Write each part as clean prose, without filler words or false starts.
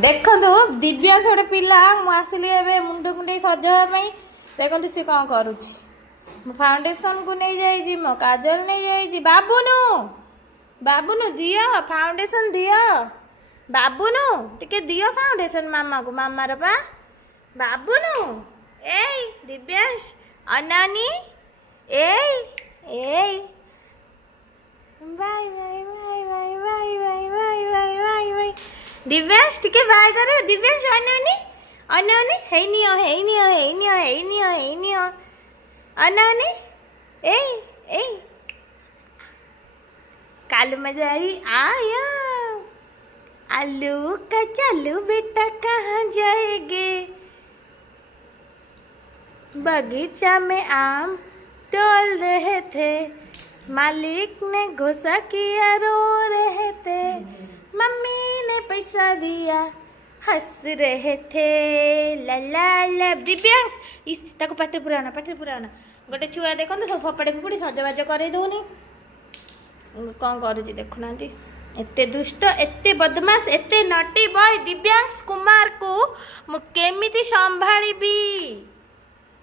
देखो दिव्यांश गोटे पिला मुझे ए मुंड कुंडे सजाई देखो सी कौन करुच्ची फाउंडेशन को नहीं जाइए मो काजल नहीं जाइए बाबुनु बाबुनु दियो फाउंडेशन दियो बाबुनु टिके दियो फाउंडेशन मामा को मामार पा बाबुनु ए दिव्यांश अनानी ए ए bye bye bye bye bye bye bye bye bye bye Divyansh टिके बाय करे दिव्यांश अनानी अनानी हे नियो हे नियो हे नियो हे नियो हे नियो अनानी ए ए कालू मजारी आया आलू का चालू बेटा कहाँ जाएंगे बगीचा में आम तोल रहे थे मालिक ने घुसा किया रो रहे थे मम्मी ने पैसा दिया हंस रहे थे ला ला ला दिव्यांश इस ताको पाटे पुराना गोटे छुआ देखो सब फपड़े फुपड़ी सजबाज कर दौनी कौन करुच्ची देखुना एते दुष्ट एते बदमाश एते नटी बॉय दिव्यांश कुमार को मु केमिति संभाली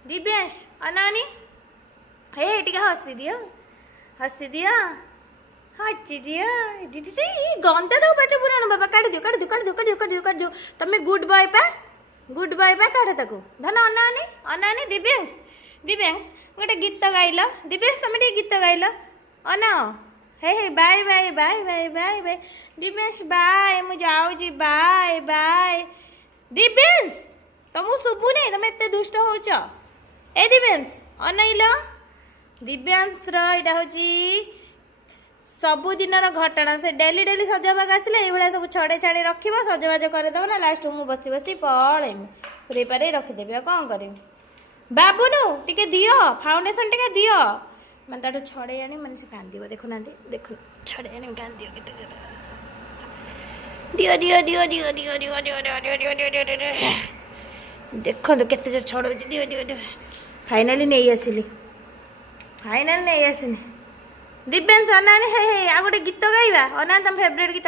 दिव्यांश अनानी हे टिके हसी दियो हसी दियो गंदा तो पाटे पुराण बाबा काट दियो तमे गुड बॉय पा काट ताको धन अनानी अनानी दिव्यांश दिव्यांश गोटे गीत गाइल दिव्यांश तमे टे गीत गाइल अना हे हे bye bye bye bye bye bye Divyansh bye मु जाऊजी बाय बाय दिव्यांश तुमको शुभुनी तुम एत दुष्ट होच ए दिव्यांश अनैल दिव्यांश रहा हूँ सबुदिन घटना से डेली डेली सजबाग आसिले ये सब छड़े छाड़ी रख सजबाज करदेव ना लास्ट मुझे बसी बसी पड़ेमी पूरे पारे रखिदेवी कौन करी बाबुनु टिके दियो फाउंडेशन टिके दियो मैं ताठू छड़े आनी मैंने से कांदी देखुना देखु छड़े आनी कांदी दियो दियो दियो दियो दियो दियो दियो दियो दियो दियो दियो दियो देखो तो केते जोर छड़ दियो दियो दियो फाइनाली नहीं आसिली फाइनाली नहीं आसिनी दिव्यांश अनानी हे हे आ गोटे गीत गाइबा अना तुम फेवरेट गीत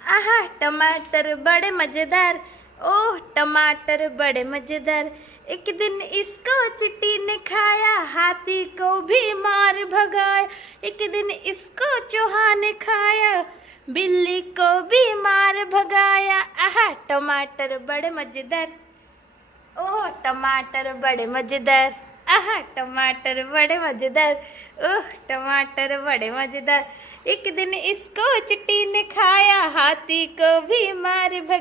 आहा टमाटर बड़े मजेदार ओह टमाटर बड़े मजेदार एक दिन इसको चिट्टी ने खाया हाथी को भी मार भगाया एक दिन इसको चूहा ने खाया बिल्ली को भी मार भगाया आहा टमाटर बड़े मजेदार ओह टमाटर बड़े मजेदार आहा टमाटर बड़े मजेदार ओह टमाटर बड़े मजेदार एक दिन इसको चिट्टी ने खाया हाथी को भी मार भगाया